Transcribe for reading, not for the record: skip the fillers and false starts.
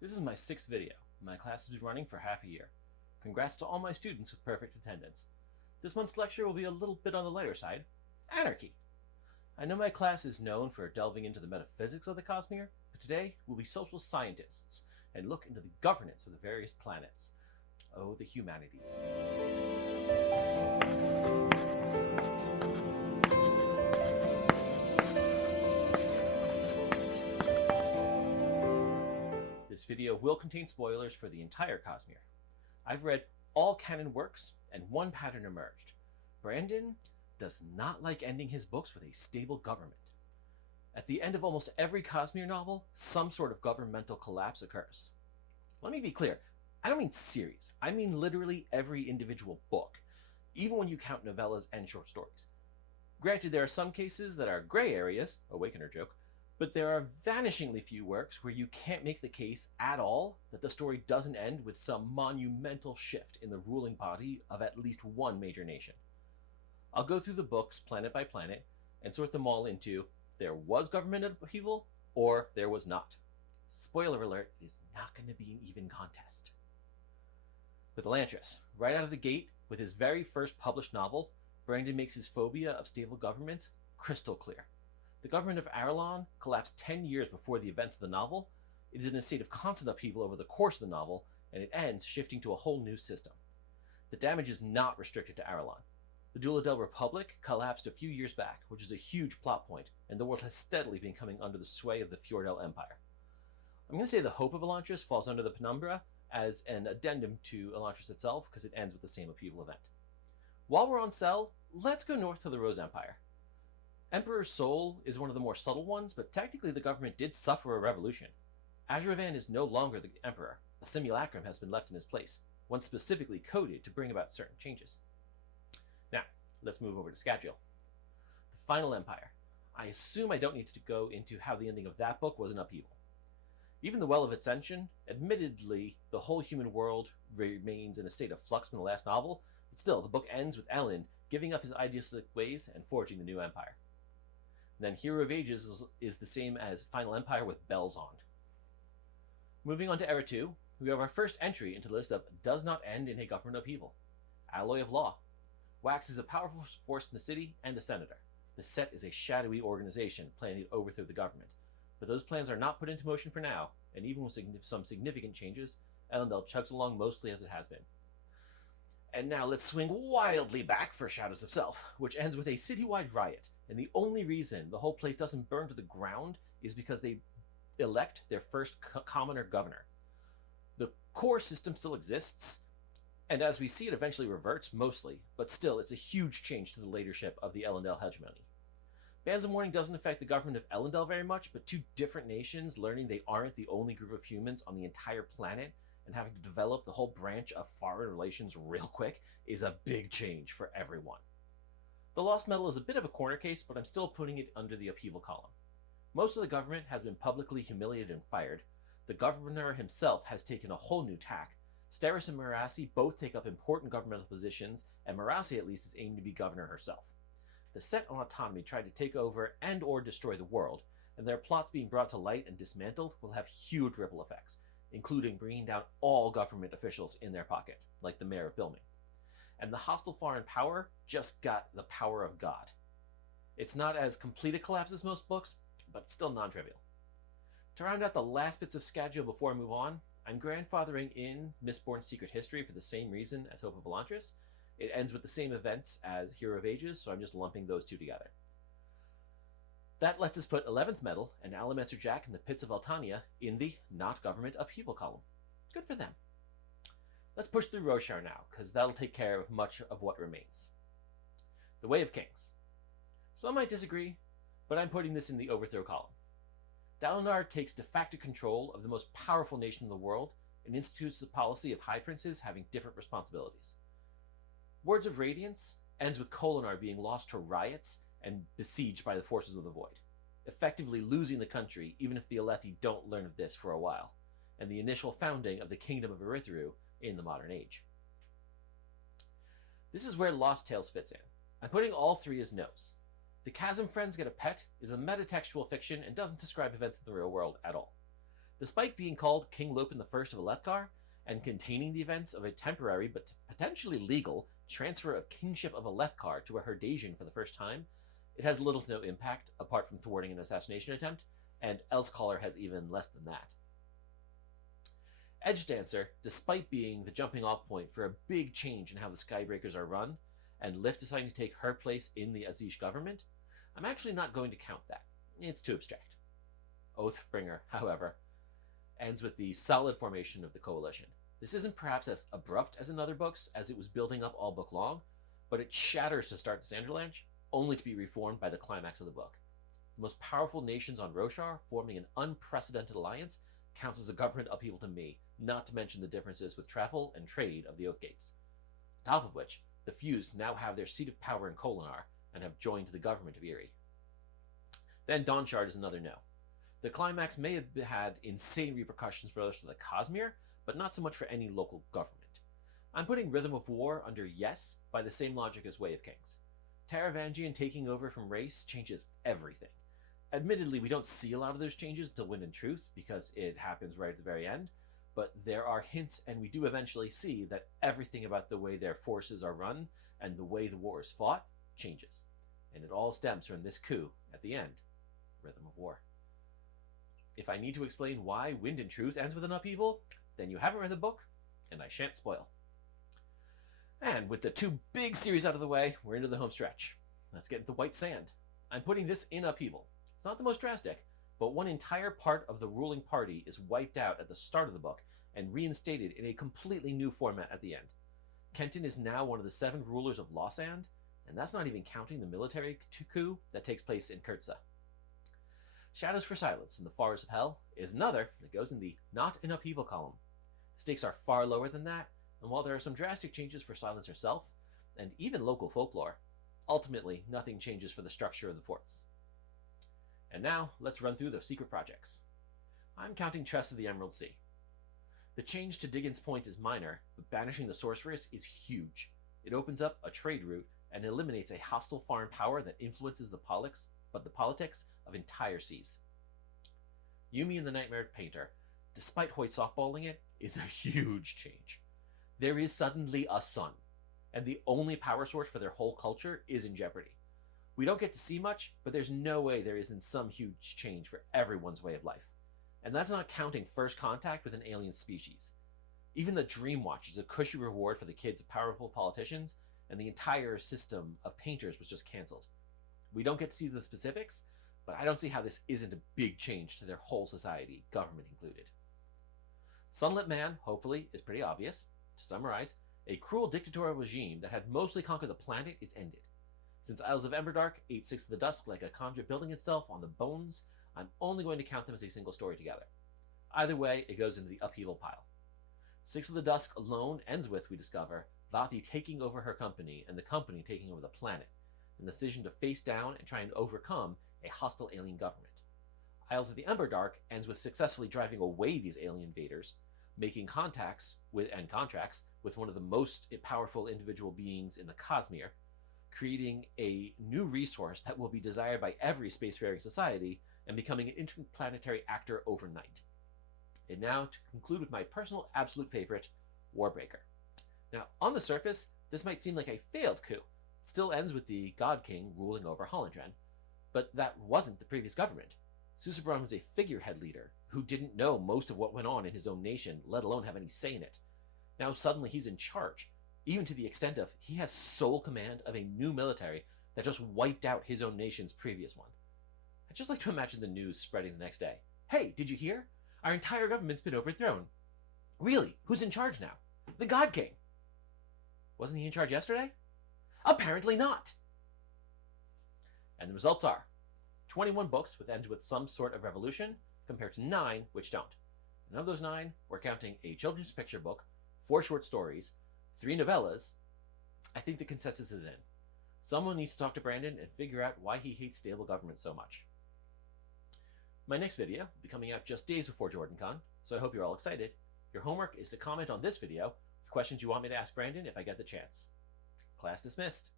This is my 6th video. My class has been running for half a year. Congrats to all my students with perfect attendance. This month's lecture will be a little bit on the lighter side. Anarchy! I know my class is known for delving into the metaphysics of the Cosmere, but today we'll be social scientists and look into the governance of the various planets. Oh, the humanities. This video will contain spoilers for the entire Cosmere. I've read all canon works, and one pattern emerged. Brandon does not like ending his books with a stable government. At the end of almost every Cosmere novel, some sort of governmental collapse occurs. Let me be clear, I don't mean series, I mean literally every individual book, even when you count novellas and short stories. Granted, there are some cases that are gray areas, Awakener joke, but there are vanishingly few works where you can't make the case at all that the story doesn't end with some monumental shift in the ruling body of at least one major nation. I'll go through the books planet by planet and sort them all into there was government upheaval or there was not. Spoiler alert, it is not going to be an even contest. With Elantris, right out of the gate with his very first published novel, Brandon makes his phobia of stable governments crystal clear. The government of Arelon collapsed 10 years before the events of the novel. It is in a state of constant upheaval over the course of the novel, and it ends shifting to a whole new system. The damage is not restricted to Arelon. The Duladel Republic collapsed a few years back, which is a huge plot point, and the world has steadily been coming under the sway of the Fjordell Empire. I'm going to say the hope of Elantris falls under the Penumbra as an addendum to Elantris itself, because it ends with the same upheaval event. While we're on Cell, let's go north to the Rose Empire. Emperor's Soul is one of the more subtle ones, but technically the government did suffer a revolution. Azuravan is no longer the emperor. A simulacrum has been left in his place, one specifically coded to bring about certain changes. Now, let's move over to Scadrial. The Final Empire. I assume I don't need to go into how the ending of that book was an upheaval. Even the Well of Ascension, admittedly, the whole human world remains in a state of flux from the last novel, but still, the book ends with Elend giving up his idealistic ways and forging the new empire. Then Hero of Ages is the same as Final Empire with bells on. Moving on to Era 2, we have our first entry into the list of does not end in a government upheaval. Alloy of Law. Wax is a powerful force in the city and a senator. The Set is a shadowy organization planning to overthrow the government, but those plans are not put into motion for now, and even with some significant changes, Elendel chugs along mostly as it has been. And now let's swing wildly back for Shadows of Self, which ends with a citywide riot, and the only reason the whole place doesn't burn to the ground is because they elect their first commoner governor. The core system still exists, and as we see it eventually reverts, mostly, but still it's a huge change to the leadership of the Elendel hegemony. Bands of Mourning doesn't affect the government of Elendel very much, but two different nations learning they aren't the only group of humans on the entire planet and having to develop the whole branch of foreign relations real quick is a big change for everyone. The Lost Metal is a bit of a corner case, but I'm still putting it under the upheaval column. Most of the government has been publicly humiliated and fired. The governor himself has taken a whole new tack. Steris and Marasi both take up important governmental positions, and Marasi at least is aimed to be governor herself. The Set on autonomy tried to take over and or destroy the world, and their plots being brought to light and dismantled will have huge ripple effects, including bringing down all government officials in their pocket, like the mayor of Bilming. And the hostile foreign power just got the power of God. It's not as complete a collapse as most books, but still non-trivial. To round out the last bits of Scadrial before I move on, I'm grandfathering in Mistborn's Secret History for the same reason as Hope of Elantris. It ends with the same events as Hero of Ages, so I'm just lumping those two together. That lets us put 11th Metal and Alamancer Jack in the Pits of Altania in the not government upheaval column. Good for them. Let's push through Roshar now, because that'll take care of much of what remains. The Way of Kings. Some might disagree, but I'm putting this in the overthrow column. Dalinar takes de facto control of the most powerful nation in the world and institutes the policy of High Princes having different responsibilities. Words of Radiance ends with Kholinar being lost to riots and besieged by the forces of the Void, effectively losing the country even if the Alethi don't learn of this for a while, and the initial founding of the Kingdom of Erithiru in the modern age. This is where Lost Tales fits in. I'm putting all three as no's. The Chasm Friends Get a Pet is a metatextual fiction and doesn't describe events in the real world at all. Despite being called King Lopen I of Alethkar and containing the events of a temporary but potentially legal transfer of kingship of Alethkar to a Herdasian for the first time, it has little to no impact apart from thwarting an assassination attempt, and Elsecaller has even less than that. Edgedancer, despite being the jumping off point for a big change in how the Skybreakers are run, and Lift deciding to take her place in the Azish government, I'm actually not going to count that. It's too abstract. Oathbringer, however, ends with the solid formation of the coalition. This isn't perhaps as abrupt as in other books, as it was building up all book long, but it shatters to start the Standalones, only to be reformed by the climax of the book. The most powerful nations on Roshar, forming an unprecedented alliance, counts as a government upheaval to me, not to mention the differences with travel and trade of the Oathgates. On top of which, the Fused now have their seat of power in Kholinar and have joined the government of Eerie. Then Dawnshard is another no. The climax may have had insane repercussions for the rest of the Cosmere, but not so much for any local government. I'm putting Rhythm of War under yes by the same logic as Way of Kings. Taravangian taking over from Race changes everything. Admittedly, we don't see a lot of those changes until Wind and Truth, because it happens right at the very end, but there are hints, and we do eventually see that everything about the way their forces are run and the way the war is fought changes. And it all stems from this coup at the end, Rhythm of War. If I need to explain why Wind and Truth ends with an upheaval, then you haven't read the book, and I shan't spoil. And with the two big series out of the way, we're into the home stretch. Let's get into White Sand. I'm putting this in upheaval. It's not the most drastic, but one entire part of the ruling party is wiped out at the start of the book and reinstated in a completely new format at the end. Kenton is now one of the 7 rulers of Lossand, and that's not even counting the military coup that takes place in Kurtza. Shadows for Silence in the Forest of Hell is another that goes in the not in upheaval column. The stakes are far lower than that, and while there are some drastic changes for Silence herself, and even local folklore, ultimately nothing changes for the structure of the forts. And now, let's run through the secret projects. I'm counting Tress of the Emerald Sea. The change to Diggins Point is minor, but banishing the sorceress is huge. It opens up a trade route and eliminates a hostile foreign power that influences the politics of entire seas. Yumi and the Nightmare Painter, despite Hoyt softballing it, is a huge change. There is suddenly a sun, and the only power source for their whole culture is in jeopardy. We don't get to see much, but there's no way there isn't some huge change for everyone's way of life. And that's not counting first contact with an alien species. Even the Dream Watch is a cushy reward for the kids of powerful politicians, and the entire system of painters was just cancelled. We don't get to see the specifics, but I don't see how this isn't a big change to their whole society, government included. Sunlit Man, hopefully, is pretty obvious. To summarize, a cruel dictatorial regime that had mostly conquered the planet is ended. Since Isles of Emberdark ate Six of the Dusk like a conjure building itself on the bones, I'm only going to count them as a single story together. Either way, it goes into the upheaval pile. Six of the Dusk alone ends with, we discover, Vathi taking over her company and the company taking over the planet, and the decision to face down and try and overcome a hostile alien government. Isles of the Emberdark ends with successfully driving away these alien invaders, making contracts with one of the most powerful individual beings in the Cosmere, creating a new resource that will be desired by every spacefaring society, and becoming an interplanetary actor overnight. And now, to conclude with my personal absolute favorite, Warbreaker. Now, on the surface, this might seem like a failed coup. It still ends with the God King ruling over Hollandren, but that wasn't the previous government. Susebron was a figurehead leader who didn't know most of what went on in his own nation, let alone have any say in it. Now suddenly he's in charge, even to the extent of he has sole command of a new military that just wiped out his own nation's previous one. I'd just like to imagine the news spreading the next day. Hey, did you hear? Our entire government's been overthrown. Really? Who's in charge now? The God King. Wasn't he in charge yesterday? Apparently not. And the results are 21 books which end with some sort of revolution, compared to 9 which don't. And of those 9, we're counting a children's picture book, 4 short stories, 3 novellas. I think the consensus is in. Someone needs to talk to Brandon and figure out why he hates stable government so much. My next video will be coming out just days before JordanCon, so I hope you're all excited. Your homework is to comment on this video with questions you want me to ask Brandon if I get the chance. Class dismissed.